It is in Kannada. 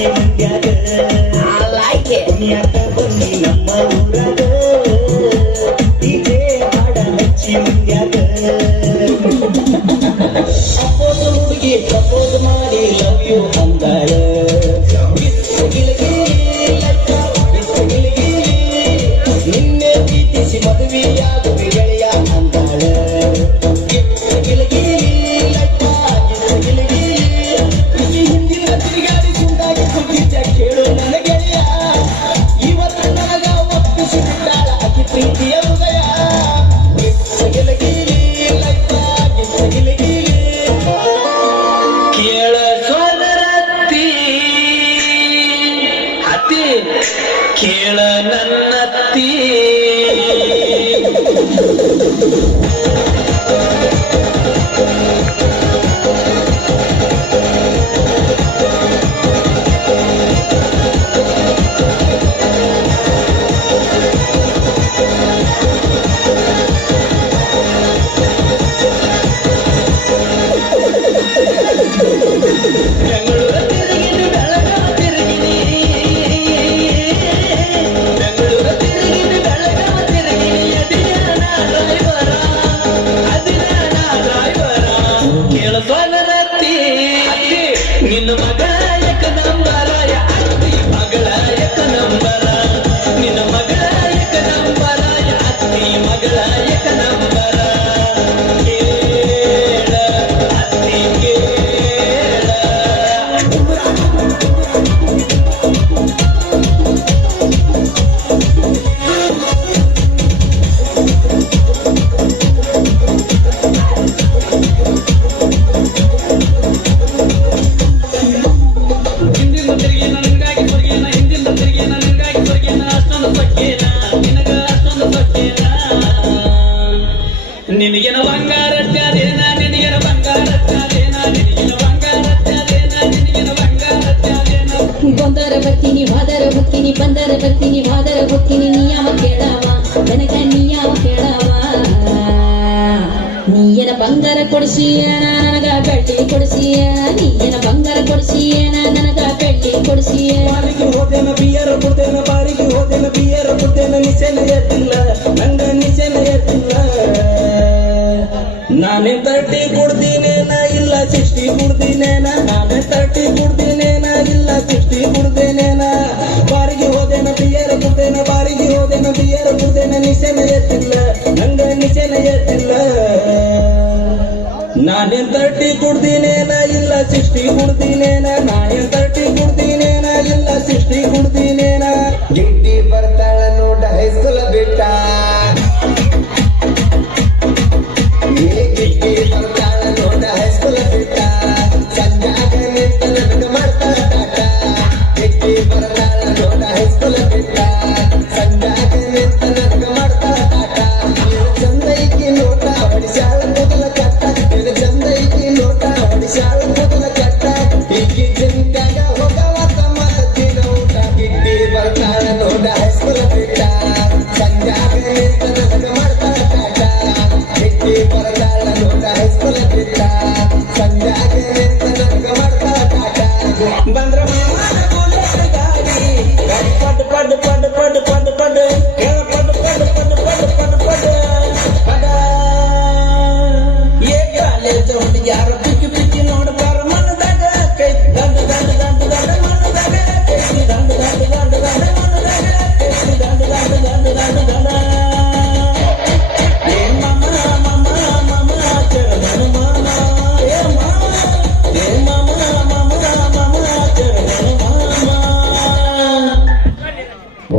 I like it. Propose ಮಾಡಿ love you ಅಂದಾಳೆ ಕೇಳ ನನ್ನತ್ತಿ ನಿನಗ ಬಂದರ ಬರ್ತೀನಿ ಬಾದರ ಬುಕ್ಕಿನಿ ಬಂದರ ಬರ್ತೀನಿ ಬಾದರ ನಿಯಮ ನನಗ ನಿಯಮ ಬಂಗಾರ ಕೊಡಿಸಿಯ ನನಗ ಬೆಟ್ಟಿ ಕೊಡಿಸಿಯ ನೀ ನಿಶನೆಯತ್ತಿಲ್ಲ ನಂಗ ನಿಶನೆಯತ್ತಿಲ್ಲ. ನಾನೇ ತರ್ಟಿ ಕೊಡ್ತೀನೇನ ಇಲ್ಲ ಸಿಕ್ಸ್ಟಿ ಕೊಡ್ತೀನೇನ ನಾನೇ ತರ್ಟಿ ಕೊಡ್ತೀನೇನ ಇಲ್ಲ ಸಿಕ್ಸ್ಟಿ ಕೊಡ್ತೇನೇನ ಬಾರಿಗೆ ಹೋದೇನ ಬಿಯರ ಕೊಡ್ತೇನೆ ಬಾರಿಗೆ ಹೋದೇನ ಬಿಯರ ಕೊಡ್ತೇನೆ ನಿಶನೆಯತ್ತಿಲ್ಲ ನಂಗ ನಿಶನೆಯತ್ತಿಲ್ಲ. ನಾನೇ ತರ್ಟಿ ಕೊಡ್ತೀನೇನ ಇಲ್ಲ ಸಿಕ್ಸ್ಟಿ ಕೊಡ್ತೀನೇನ ನಾನೇ thirty Santa Violeta, Santa Violeta.